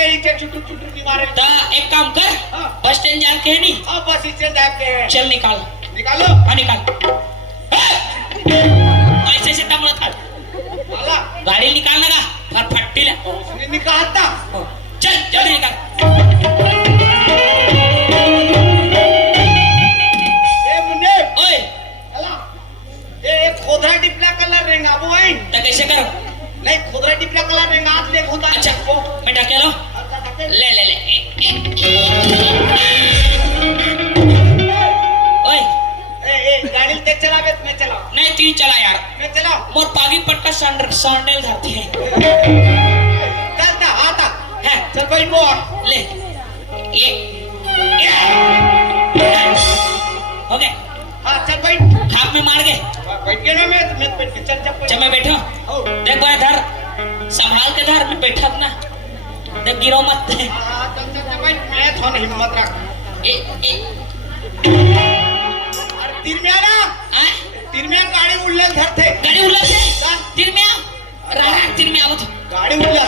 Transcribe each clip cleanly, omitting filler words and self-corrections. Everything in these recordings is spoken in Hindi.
के नीचे चुटुक चुटुक की मारे। तो एक काम कर, बस स्टैंड जाके है नी। हाँ बस स्टैंड जाके। चल निकाल। निकालो। हाँ निकाल। ऐसे से तब मत वाला गाड़ी निकालना का फटफटी ले। उसने निकालता। चल जल्दी निकाल। ए मुन्ने। ओए अला ए खोदरा डिप्ला कलर रेंगा वो है। तो कैसे करो? नहीं खोदरा डिप्ला कलर रेंगा आज देख होता। अच्छा मैं ढके लो। ले ले ले। ओए ए गाड़ी तेज चलावे मैं चलाओ। नहीं तीन चला यार। मैं चलाओ। मोर पागी पट्टा सैंडल धरती है। चलता आता है चल भाई वो ले ये हो गए। हाँ चल भाई खाप में मार गए। बैठ के ना मैं बैठ के चल जब मैं बैठा देख बार धर संभाल के धर मैं बैठा ना देख गिरो मत। हाँ चल चल भाई मैं थोड़ा हिम्मत रख। ए ए अरे तीर में आना तीर में गाड़ी उड़ले धरते। गाड़ी उल्ला से तीर में आओ रहा तीर में आओ तो गाड़ी उड़ला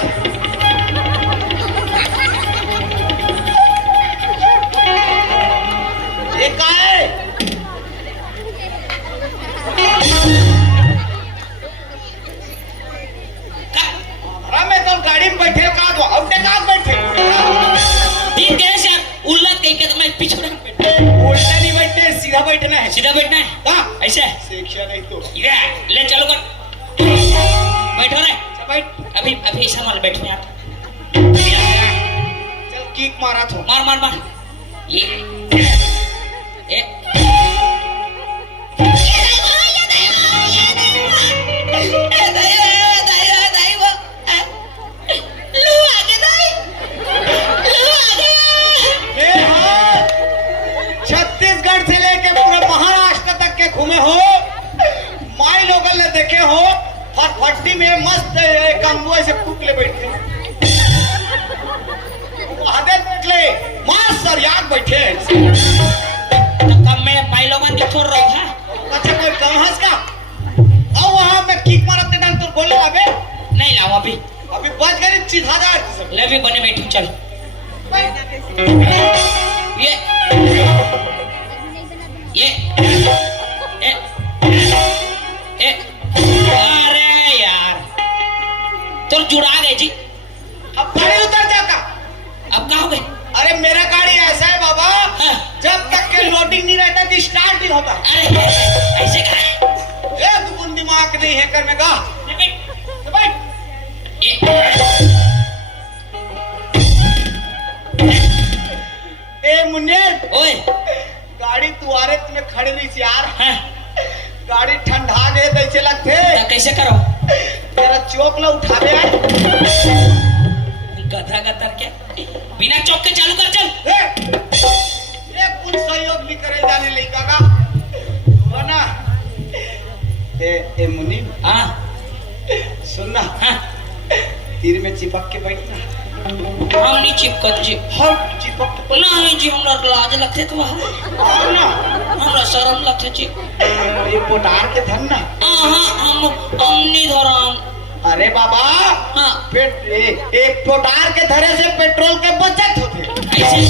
ये का है अरे मैं तो गाड़ी में बैठे का दो अब तक आप बैठे तीन कैसे उल्ला कहीं के मैं पीछे उल्टा नहीं बैठने सीधा बैठना है। सीधा बैठना है। हाँ ऐसे शिक्षा नहीं तो ये ले चलो कर बैठो रे बैठ अभी अभी संभाल बैठो यार। चल किक मारा तो मार मार मार ये ए छत्तीसगढ़ से लेके पूरे महाराष्ट्र तक के घूमे हो माई लोगन ने देखे हो फटफटी में मस्त कंगुआ से कुक ले बैठे आदत निकले मां सर याद बैठे कब मैं माई लोगन की छोड़ रहा था। अच्छा कोई कम हंस का अब वहां मैं किक मारते डाल तो गोले आवे नहीं लाओ अभी बच गए सीधा जा ले भी बने बैठू चल ये ए अरे यार तो जुड़ा गए जी। अब गाड़ी उतर जाता अब कहाँ हो गए? अरे मेरा गाड़ी ऐसा है बाबा हाँ। जब तक के लोडिंग नहीं रहता कि स्टार्ट नहीं होता। अरे ऐसे कहा ए तू दिमाग नहीं है कर में गा ए मुन्ने ओए गाड़ी तुम्हारे तुम्हें खड़ी रही थी यार। हाँ। गाड़ी ठंडा गए कैसे लगते तो कैसे करो? तेरा चौक ला उठावे है गधा गधा क्या बिना चौक के चालू कर चल। ये कुछ सहयोग भी करे जाने लड़का का बना ए मुन्नी। हाँ सुनना हाँ तीर में चिपक के बैठना। हम नहीं चिपकत जी। हर चिपक के नहीं जी हमरा लाज लगते तो ना हमरा शर्म लगते जी। ये पोटार के धन ना हम नहीं धरम। अरे बाबा हाँ एक पोटार के धरे से पेट्रोल के बचत होते ऐसे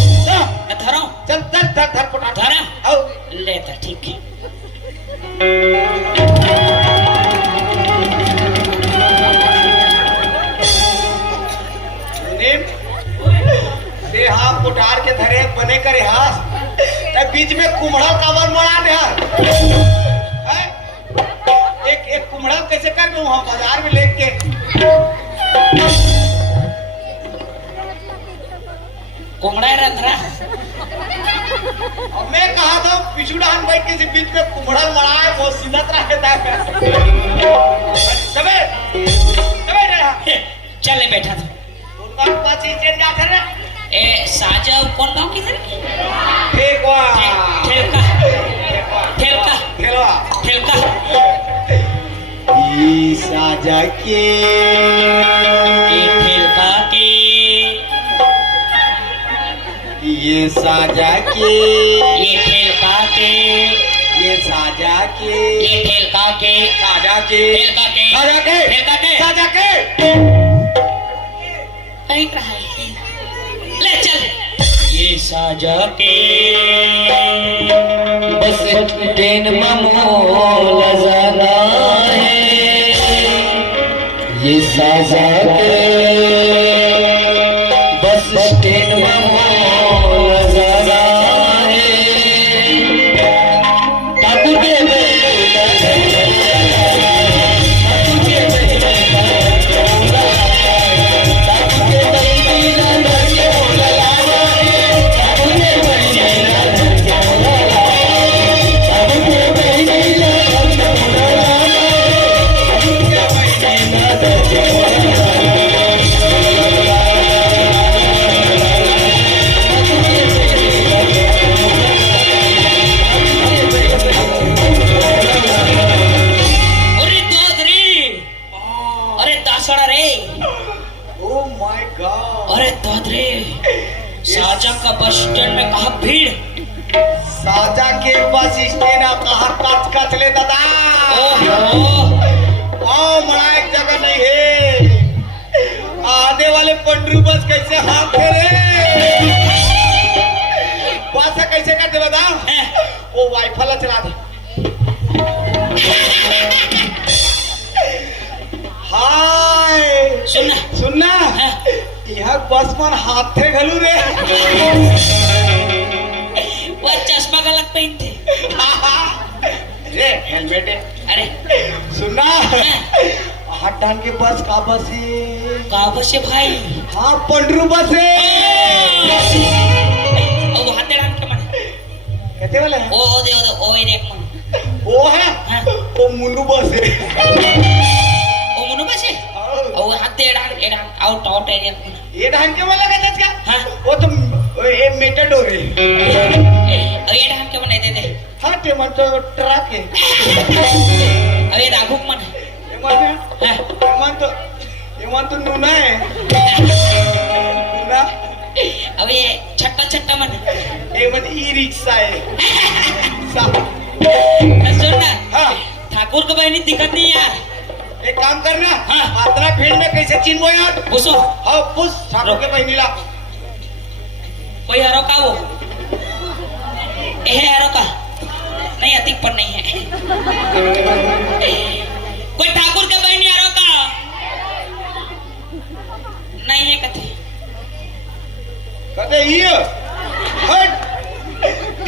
धरो चल चल धर धर पोटार धरा आओ ले तो ठीक है। अरे हाँ पोटार के धरे बने करे हाँ बीच में कुम्हड़ा कावर मोड़ा दे एक कुम्हड़ा कैसे कर दूं वहां बाजार में लेके कुमड़ा रंधरा अब मैं कहा था पिछुड़ान बैठ के बीच में कुम्हड़ा मड़ा है वो सीधा रहता है सबे सबे रहा चले बैठा था उनका पाची चेंज जा कर रहा ए साजा कौन गांव किधर ठीक हुआ ठेलका ठेलका खेलवा ठेलका ई साजा के ठेलका के ये साजा के ये ठेलका के ये साजा के ये ठेलका के साजा के ठेलका के साजा के ठेलका के साजा के कहीं रहा है ये साजा के बस ट्रेन में मोल जाना है, ये साजा के बस ट्रेन में मोल जाना है। ठाकुर के अरे दादरी, अरे दासड़ा रे, ओ माय गॉड, अरे दादरी, साजा का बस स्टैंड में कहा भीड़। साजा के बस स्टैंड कहा कच ले दादा। ओहो, आओ बड़ा एक जगह नहीं है, आने वाले पंडरू बस कैसे हाथ रे, बस कैसे करते बता, हैं, वो वाईफाई चला दे। हाय सुनना, सुनना, हैं, यह बस मन हाथ थे घलू रे। वह चश्मा गलत पहनते। रे हेलमेट है। अरे सुनना, हैं, हाथ डाल के बस का बस है, कहाँ से भाई? हाँ पंडरू बस है। ओ वो हाथे डाल के मन, कहते वाले हैं? ओ दे ओ ये देख मन, वो है, हाँ। वो मुन्नू बस है। ओ मनु बसे, ओ हाथे डाल आउट आउट एरिया मन। ये ढंग के वाला कहते क्या? हाँ। वो तो ये मेटाडोर है। अब ये डाल के मन दे दे, हाँ ते मन तो ट्रक है। अब ये राघुक मन, ये मन है, हाँ, ये मन तो नूना है। नूना, अब ये छट्टा छट्टा मन। ये मन ई रिक्शा है। सुन ना, हाँ, ठाकुर को बहनी दिक्कत नहीं यार, एक काम करना, हाँ। मात्रा फील्ड में कैसे चिन्हो यार? पूछो हाँ पुछ ठाकुर के बहनीला। कोई हरो का वो, ये है हरो का, नहीं अतिक पर नहीं है। कोई ठाकुर के बहनी हरो का नहीं है कथे। कहते ये हट,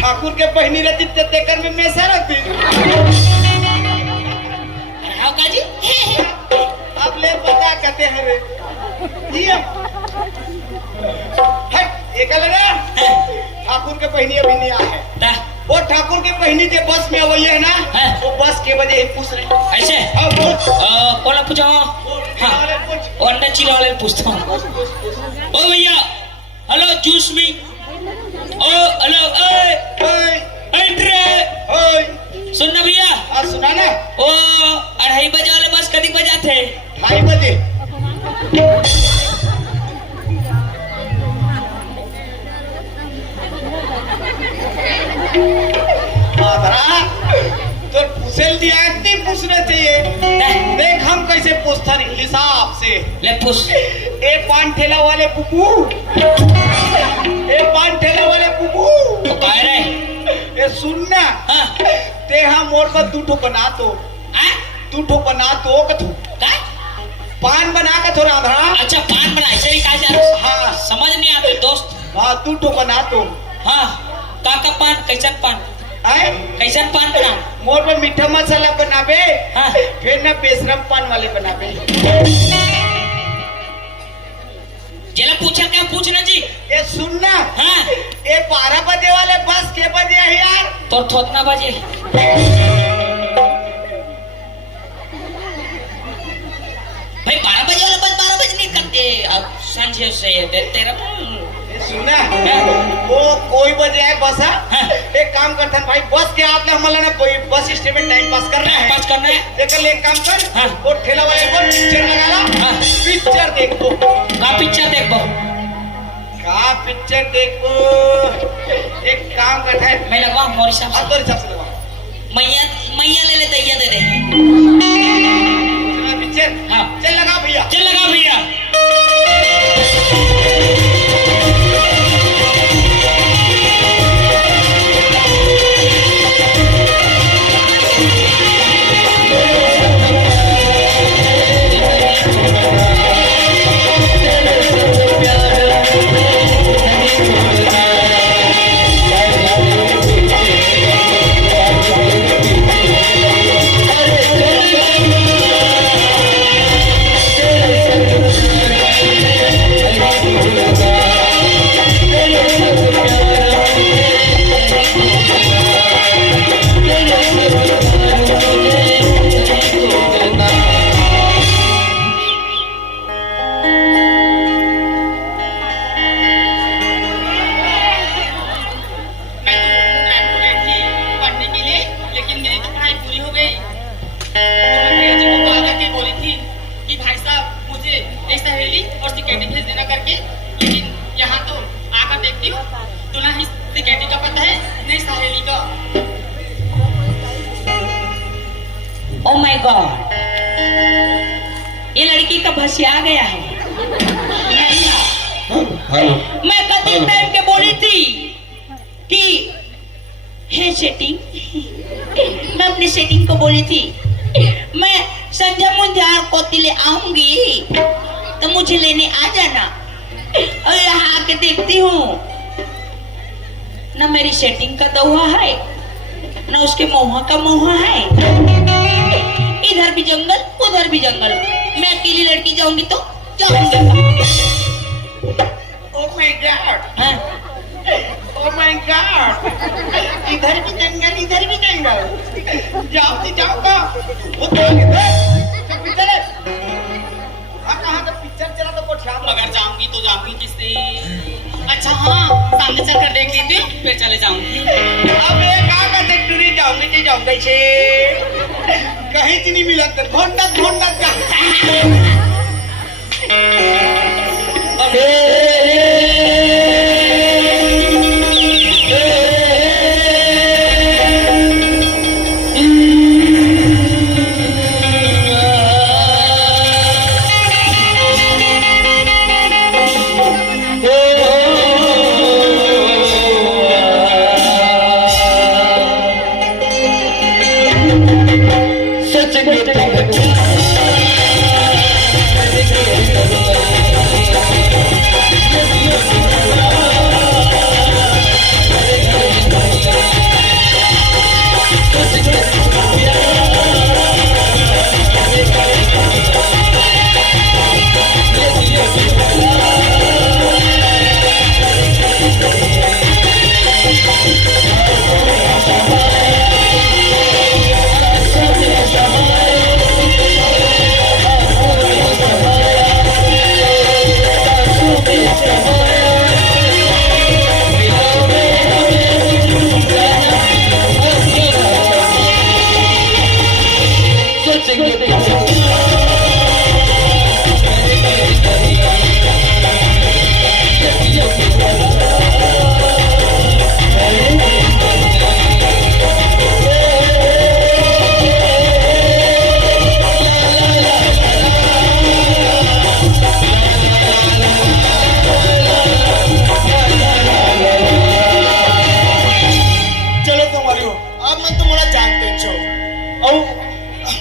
ठाकुर के बहनी रहती ते तेकर में मैसा रहती। हाँ काजी, अब ले पता कहते हैं रे, ये हट एक लगा, ठाकुर के बहनी अभी नहीं आया है। ता वो ठाकुर के बहनी के बस में वही है ना, हाँ। वो बस के वजह ही पूछ रहे। ऐसे हाँ पूछ, कोला पूछो, हाँ अरे पूछ, वो अंडा चिल्ला वाले पूछता हूँ। ओ भैया, हेलो जूस मी, ओ हेलो ए ओए, एंट्रे, ओए, सुनना भैया, आज सुना ना, ओ 2:30 बजे वाले बस कभी बजा थे। 2:30 बजे। माधरा, तो पूछल दिया नहीं पूछना चाहिए। देख हम कैसे पूछता नहीं हिसाब से। ले पूछ, ए पान ठेला वाले पुपू, ए पान ठेला वाले पुपू, तो कह रहे, ए सुनना, हाँ, ते हम मोर पर 2 ठो बना तो, हाँ, 2 ठो बना तो कथू, काय? पान बना के थोड़ा आंधरा। अच्छा पान बना ऐसे ही कहा जा, हाँ समझ नहीं आते दोस्त। हाँ 2 ठो बना तो, हाँ, का पान कैसन पान, आए कैसन पान बना? मोर पर मीठा मसाला बनाबे, हाँ, फिर ना बेशरम पान वाले बनाबे। जेला पूछा क्या पूछना जी? ए सुनना, हाँ, ए 12 बजे वाले बस के बजे है यार? तो थोतना बजे। भाई 12 बजे वाला बस 12 बजे नहीं करते, अब संजय से तेरा ए सुनना, वो कोई बजे है बस है? हाँ। एक काम करते हैं भाई, बस के आते हमला ना कोई बस स्टैंड में टाइम पास करना है। पास करना है। लेकिन एक काम कर, हाँ। वो ठेला वाले को पिक्चर लगा ला, हाँ। पिक्चर देखो। का पिक्चर देखो, का पिक्चर देखो, एक काम करते हैं, मैं लगवा मोर हिसाब अब से, तो हिसाब से लगा मैया मैया ले ले दैया दे दे। पिक्चर, हाँ, चल लगा भैया। चल लगा भैया। सहेली और सिक्योरिटी भेज देना करके, लेकिन यहाँ तो आकर देखती हूँ तो ना ही सिक्योरिटी का पता है नहीं सहेली का। ओ माय गॉड, ये लड़की का भसिया आ गया है। नहीं ना, हेलो मैं कति टाइम के बोली थी कि है सेटिंग। मैं अपनी सेटिंग को बोली थी मैं संध्या मुंध्या को ले आऊंगी तो मुझे लेने आ जाना। और यहाँ आके देखती हूँ ना मेरी सेटिंग का दौहा है ना उसके महुआ का महुआ है। इधर भी जंगल उधर भी जंगल, मैं अकेली लड़की जाऊंगी तो जाऊंगी। ओ माय गॉड, हाँ? ओ माय गॉड, इधर भी जंगल, जाऊंगा। वो तो पिक्चर है। कहाँ तो पिक्चर चला तो कोठा अगर जाऊंगी तो जाऊंगी किससे? अच्छा हाँ, सामने चल कर देख लेती हूँ फिर चले जाऊंगी। अब एक आगा से टूरी जाऊंगी छे कहीं से नहीं मिला तो ढूंढत का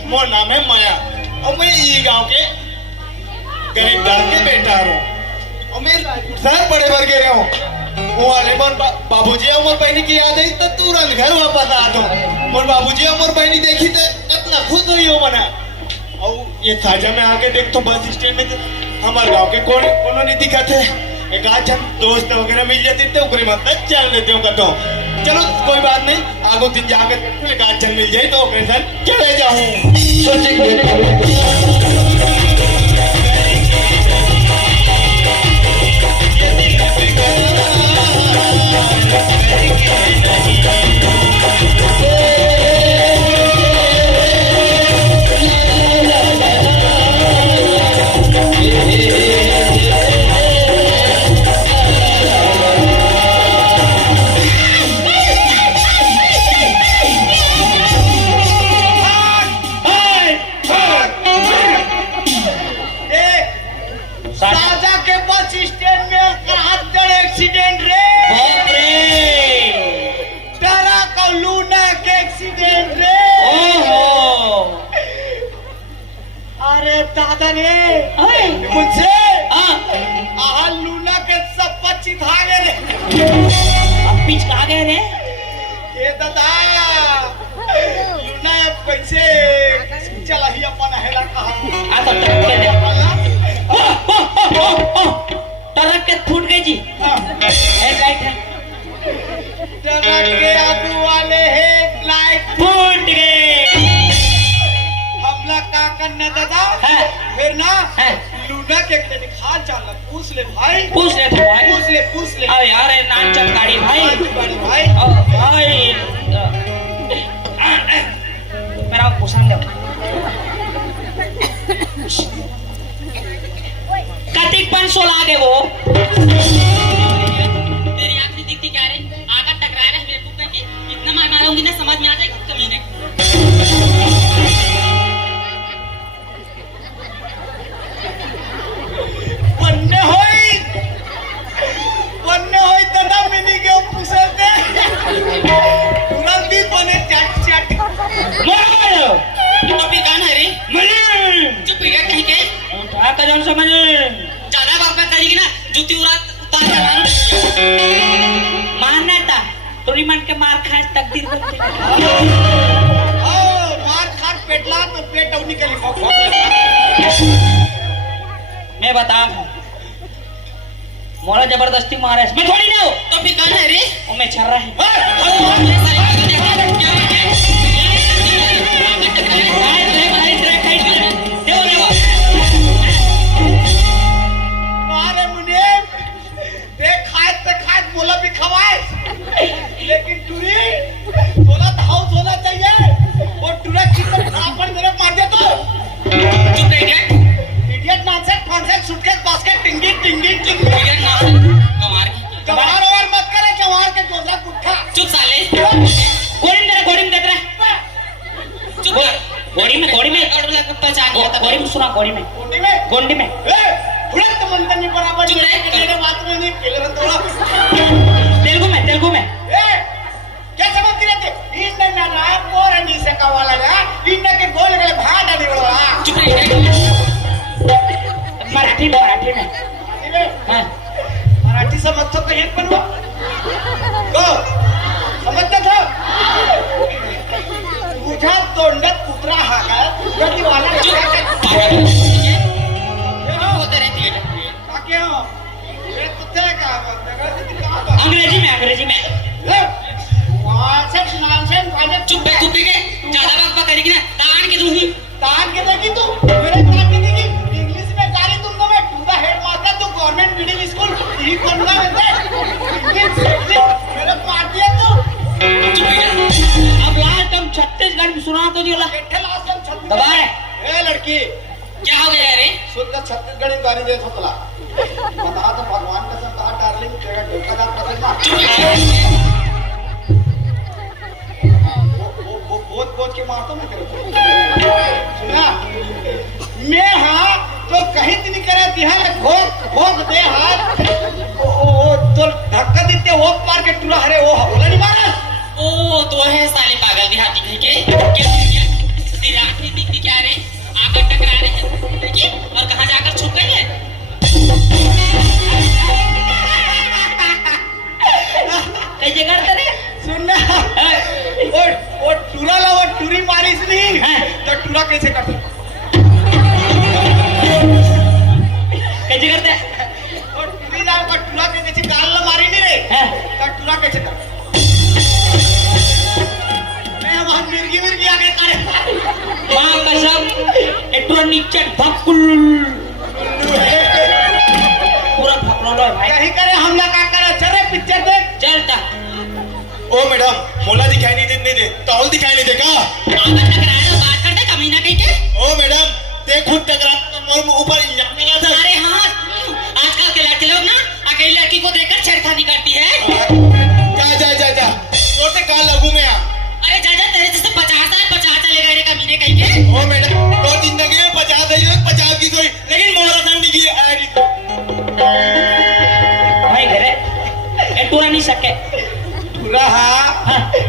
मोर नाम है माया और मैं ये गांव के गरीब दास के बेटा हूँ और मैं शहर बड़े भर के रहा हूँ। वो वाले मोर बाबूजी और मोर बहनी की याद आई तो तुरंत घर वापस आ दो। मोर बाबूजी और मोर बहनी देखी तो इतना खुश हुई हो मना। और ये साझा में आके देख तो बस स्टैंड में हमारे गांव के कोनो नहीं दिखा थे। एक आज हम दोस्त वगैरह मिल जाती थे उकरे मतलब चल लेते हो कहता हूँ चलो कोई बात नहीं आगो दिन जाकर एक आज मिल जाए तो मेरे साथ चले जाऊँ। साजा के बस स्टैंड में कहत्तर एक्सीडेंट रे। बाप रे, ट्रक और लूना के एक्सीडेंट रे। ओहो, अरे दादा रे अरे मुझसे हाँ, लूना के सब पच्ची भागे रे। अब पीछ कहाँ गए रे? ये दादा लूना कैसे चला ही अपन हेला कहा आ तो ट्रक के दे ट्रक के फूट गई जी। हेडलाइट है, ट्रक के आगू वाले हेडलाइट फूट गए। हमला का करना दादा हाँ। फिर ना हाँ। लूना के हाल चाल पूछ ले भाई। पूछ ले तो भाई, पूछ ले अरे यार ये नाम चमकाड़ी भाई, बड़ी भाई भाई मेरा पूछा दे सोला आगे वो तेरी आंख नहीं दिखती क्या रे? आकर टकरा रहा है मेरे कुत्ते के। इतना मार मारूंगी ना समझ में आ जाएगा कमीने। वन्य होई दादा मिनी के पुसते तुरंत ही बने चट चट तो फिर कौन है रे? चुप पीड़ा कहीं के उठा कर जाऊं समझ ज्यादा बात करेगी ना जूती उतार कर मारूं। मारना था तोरी मन के मार खास तकदीर बनती मार खार पेटला तो पेट अवनी के लिए मैं बता मोला जबरदस्ती मारे मैं थोड़ी ना हूँ तो फिर कौन है रे? वो मैं छर रहा है मारे मुने देख खाए तो खाए बोला भी खवाए लेकिन टूरी थोड़ा हाउस होना चाहिए और टूरा कितना खराब पर मेरे मार दे तो चुप रह गया। Idiot nonsense concept suitcase basket टिंगी टिंगी टिंगी पीड़ा ना कमार की। जवार और मत करे जवार के जोजा गुट्ठा चुप साले। गोड़ी में देख रहा चुप कर। गोड़ी में अड़ला कुत्ता चाह गया था। गोड़ी में सुना गोड़ी में गोटी में गोंडी में ए उड़त मंदन में बराबर चुप रहे। मेरे बात में नहीं खेल रहा थोड़ा तेलुगु में ए क्या समझती रहते इन ना राय पोरंगी से कवाला ना इन के गोल गले भाड़ डाली वाला चुप रह गया। मराठी में हाँ मराठी समझ तो कहीं पर वो को समझता था तुझा तोंडात कुत्रा हा का गती वाला होते रहती है। काके हो ये कुत्ते का अंग्रेजी में नॉनसेंस वाले चुप बे कुत्ते के ज्यादा बकबक करेगी ना तान के दूंगी। तान के देगी तू मेरे तान के देगी इंग्लिश में गाली तुमको मैं टूटा हेड मास्टर तू गवर्नमेंट मिडिल स्कूल यही बनना है मेरे मार दिया तू चुप रह गया। अब लास्ट टाइम छत्तीसगढ़ में सुना तो नहीं बोला बैठे लास्ट टाइम छत्तीसगढ़ दबा है ए लड़की क्या हो गया रे? शुद्ध छत्तीसगढ़ी गाली दे थोतला बता तो भगवान का सब कहा डार्लिंग तेरा ढोका का पता चुप रह वो बोझ के मारता मैं तेरे को सुना मैं हाँ तो कहीं तो नहीं करे दिहा में घोक दे हाथ ओ तो धक्का देते वो मार के टूरा हरे वो बोला नहीं मारा ओ तो है साले पागल देहाती कहीं के। क्या हो गया? तेरी आंख नहीं दिखती क्या रे? आकर टकरा रहे हैं देखिए और कहाँ जाकर छुप गए हैं। कैसे करते रे सुनना वो टूरा ला वो टूरी मारी से नहीं तो टूरा कैसे करते कैसे करते वो टूरी ला वो टूरा के कैसे गाल ला मारी नहीं रे तो टूरा कैसे करते मैं वहां मिर्गी आगे करे मां कसम एटो नीचे भकुल पूरा भकलोलो है भाई कहीं करे हमला का करे चले पिक्चर देख चलता ओ मैडम मोला दिखाई नहीं दे तौल दिखाई नहीं देगा आकर टकरा रहे बात करते कमीना कहीं के। ओ मैडम ते खुद टकरा तो मोर ऊपर इंजन लगा था अरे हाँ आजकल के लड़के लोग ना अकेली लड़की को देखकर छेड़खानी करती है। जा तो ते काल लगू मैं अरे जा तेरे जैसे 50 चले गए रे कमीने कहीं के। ओ मैडम तो जिंदगी में 50 है 50 की कोई लेकिन मोरा संडी की आएगी भाई घरे एटो नहीं सके पूरा हाँ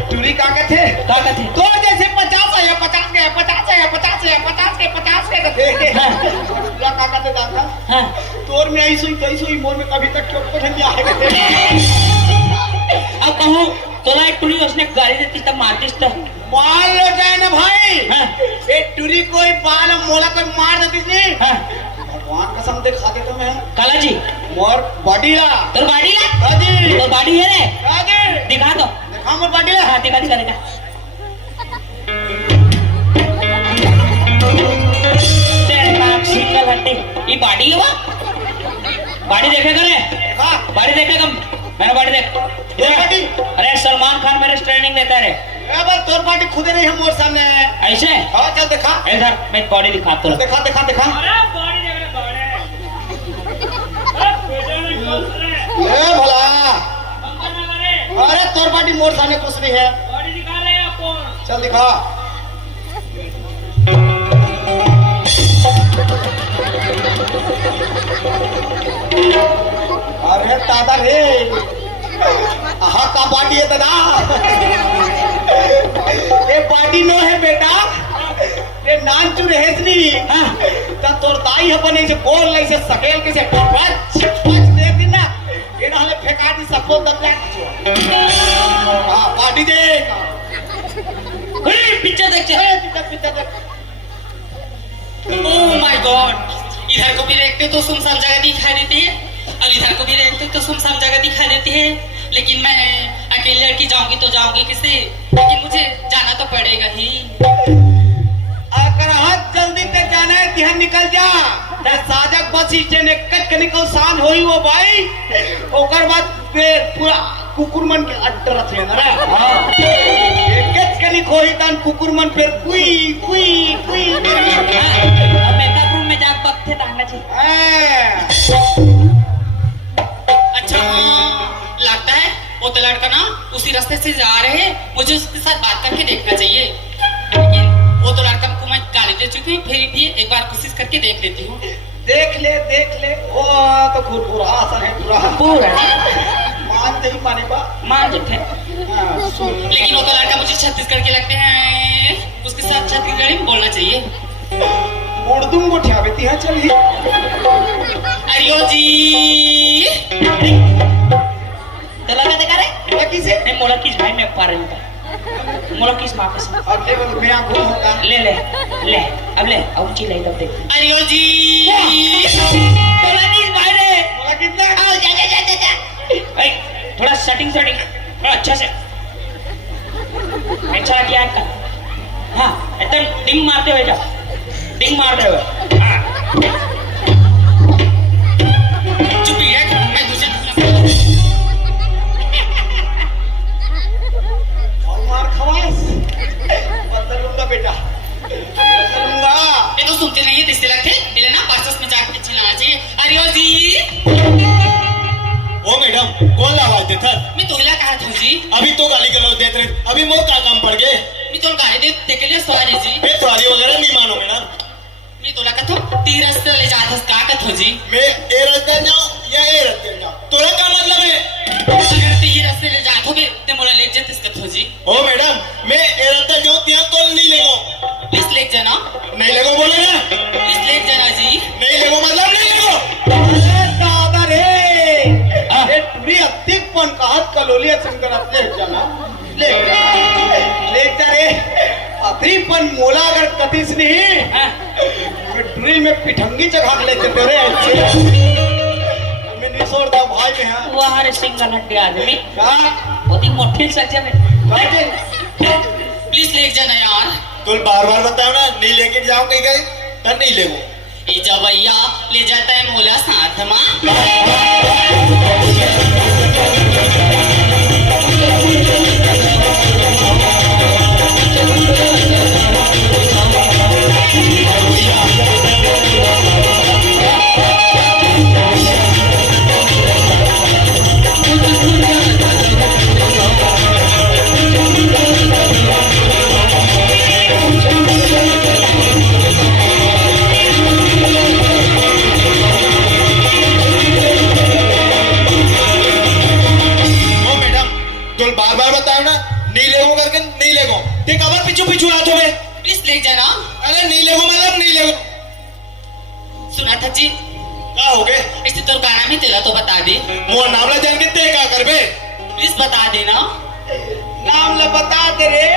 टूरी का थे का कहते तो जैसे 50 है 50 के 50 है 50 है 50 के 50 के थे पूरा का थे दादा हां तोर में आई सुई मोर में कभी तक क्यों पसंद आएगा अब कहूं तोला टुली उसने गाड़ी देती तब मारतीस तो मार लो जाए ना भाई हाँ। ये टूरी कोई बाल मोला कोई मार देती थी हां भगवान कसम दिखा दे तो मैं काला जी मोर बॉडी ला तोर बाड़ी ला दादी तो बाड़ी है रे दादी दिखा दो दिखा मोर बॉडी ला हाँ दिखा तेरे काम सिंगल हड्डी ये बाड़ी है वो बाड़ी देखेगा रे हाँ बाड़ी देखेगा मेरा बाड़ी देख ये बॉडी अरे सलमान खान मेरे ट्रेनिंग देता है ए बस तोर बॉडी खुद नहीं है मोर सामने है ऐसे हाँ चल दिखा इधर मैं बॉडी दिखाता हूँ दिखा अरे बॉडी देख रहे बॉडी असली है? बॉडी दिखा रहे हैं आपको। चल दिखा। अरे दादा रे, हा का पार्टी है दादा? ये पार्टी नो है बेटा, ये नान चुर है नहीं। तब तोर दाई अपन ऐसे बोल लाई से सकेल के से पच पच दे दी ना, ये ना हले फेंका दी सबको दबला। हाँ पार्टी दे। पिक्चर देख पिक्चर देख। ओह माय गॉड, इधर को भी देखते तो सुनसान जगह दिखाई देती है और इधर को भी देखते तो सुनसान जगह दिखाई देती है। लेकिन मैं अकेले लड़की जाऊंगी तो जाऊंगी किसे, लेकिन मुझे जाना तो पड़ेगा ही। अगर हाथ जल्दी से जाना है ध्यान निकल जा। साजक बस स्टैंड एक के निकल सान होई वो भाई, ओकर बाद फिर पूरा कुकुरमन के अड्डा थे ना। हां एक के निक होई तन कुकुरमन फिर कुई कुई कुई। मेकअप रूम में जाके बक्थे दाना चाहिए। अच्छा लगता है वो तो लड़का ना उसी रास्ते से जा रहे हैं, मुझे उसके साथ बात करके देखना चाहिए। लेकिन वो तो लड़का को मैं गाली दे चुकी हूँ, फिर भी एक बार कोशिश करके देख लेती हूँ। देख ले ओ तो पूरा आसान है पूरा मान नहीं माने बा मान जाते। लेकिन वो तो लड़का मुझे छत्तीसगढ़ के लगते हैं, उसके साथ छत्तीसगढ़ी में बोलना चाहिए। उर्दू में उठा बेती है। चलिए अरियो जी तो लगा देखा रे लकी से नहीं मोला किस भाई में पा रही हूँ, मोला किस वापस अब ले बोल मेरा घूम होगा। ले अब ले अब ची ले लो देख। अरियो जी मोला किस भाई रे बोला कितना आओ जा भाई थोड़ा सेटिंग थोड़ा अच्छा से अच्छा किया का। हाँ एकदम डिंग मारते हुए जा, डिंग मारते हुए। हाँ चुप ही है, मैं दूसरे मार खवास बदलूंगा बेटा बदलूंगा। ये तो सुनते नहीं है, दिसते लगते इन्हें ना पार्सस में जाके चिल्लाना चाहिए। अरियो जी ओ मैडम कौन आवाज देता? मैं तोला कहा था जी, अभी तो गाली गलौज देते रहे, अभी मोर का काम पड़ गए। मैं तो गाड़ी दे के लिए सॉरी जी। मैं सॉरी वगैरह नहीं मानो मैडम। मैं तोला का तो तीर रास्ते ले जाता का कथो जी। मैं ए रास्ते जाऊं या ए रास्ते जाऊं, तोरा क्या मतलब है? अगर तीर रास्ते ले जातो बे ते मोला ले जेत इस कथो जी। ओ मैडम मैं ए रास्ते जाऊं ત્યાં तो नहीं लेगो। प्लीज ले जाना, नहीं लेगो बोले ना, प्लीज ले जाना जी। नहीं लेगो मतलब नहीं लेगो। अरे दादा रे ये पूरी अतिक पण कहत कलोली संगणत ले जाना ले जा रे अति पण मोला अगर कतिस नहीं मैं ड्रिल में पिठंगी चढ़ा लेते तेरे ऐसे मैं नहीं छोड़ता भाई में। हाँ वहाँ रे सिंगल हड्डी आदमी क्या बहुत ही मोटी सच्चे में भाई प्लीज ले जाना यार। तुम बार बताओ ना, नहीं लेके जाओ कहीं गए तो नहीं लेगो। ए जा भैया ले जाता है मोला साथ में। पीछू आते हुए प्लीज ले जाना। अरे नहीं लेगो मतलब नहीं लेगो। सुना था जी क्या हो गए? इससे तो गाना में तेरा तो बता दे। मोर नाम ला जान के ते का करबे? प्लीज बता देना। नाम ला बता दे रे,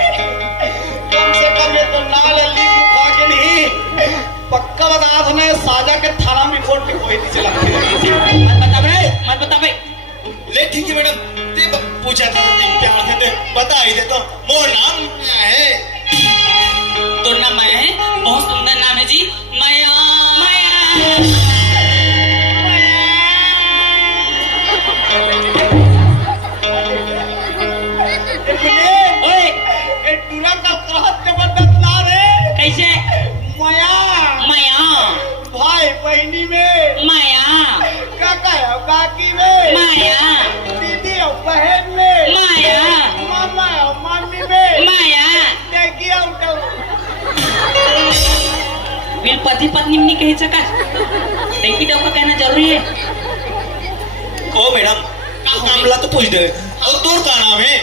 कम से कम ये तो नाम ला लिख लिखा के नहीं पक्का बता दो ने साजा के थाना में फोड़ के कोई नहीं चला। मत बता भाई। ले ठीक है मैडम, ते पूछा था तीन प्यार से ते बता ही दे तो मोर नाम है। तो नाम माया है, बहुत सुंदर नाम है जी। माया माया कैसे माया माया भाई बहनी में माया काका है काकी में माया दीदी और बहन में माया मामा और फिर पति पत्नी में कहे का देखी दो का कहना जरूरी है ओ मैडम हो नामला तो पूछ दे और तोर का नाम है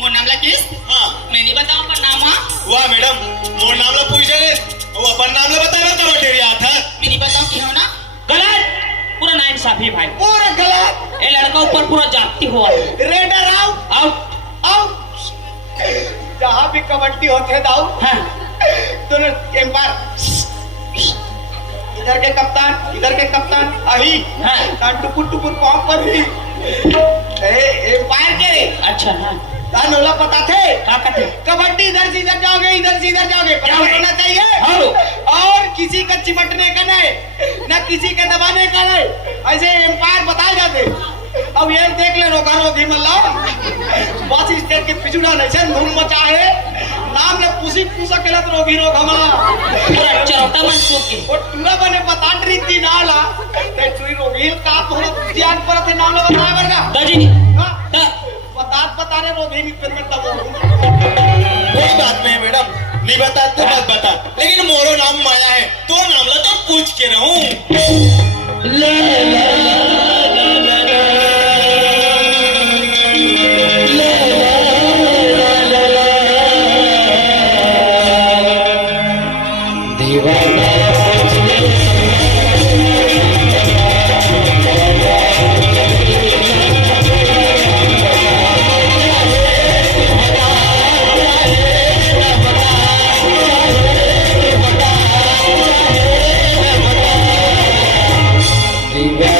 मोर नाम ला किस हाँ मैं नहीं बताऊं पर नाम हाँ वाह मैडम मोर नामला पूछ दे वो अपन नामला बताएगा का बटेरिया था मैं नहीं बताऊं क्यों ना गलत पूरा ना इंसाफी भाई पूरा गलत ये लड़का ऊपर पूरा जाती हुआ है रेडर आउट आउट आउट जहाँ भी कबड्डी होते दाऊ हाँ दोनों एम्पायर इधर के कप्तान अही हाँ टुकुर टुकुर पाँव पर ही एम्पायर के अच्छा हाँ नोला पता थे क्या कहते कबड्डी इधर से इधर जाओगे पता होना चाहिए हाँ और किसी का चिमटने का नहीं ना किसी के दबाने का नहीं ऐसे एम्पायर बताए जाते अब ये देख ले रोका रोगी मल्ला बस स्टेट के पिछुड़ा नहीं से धूम मचा है नाम ले पुसी पुसा केला तो रोगी रोग हमला पूरा चौथा मन चुप के और टूरा बने बता रीति नाला ते टूरी रोगी का तो ध्यान पर थे नाम लो बता बरगा दादी हां बता रहे रोगी नहीं फिर मैं तब कोई बात नहीं मैडम नहीं बता तो मत बता लेकिन मोरो नाम माया है तो नाम ला तो पूछ के रहूं ला ला ला ला ला दीवाना दीवाना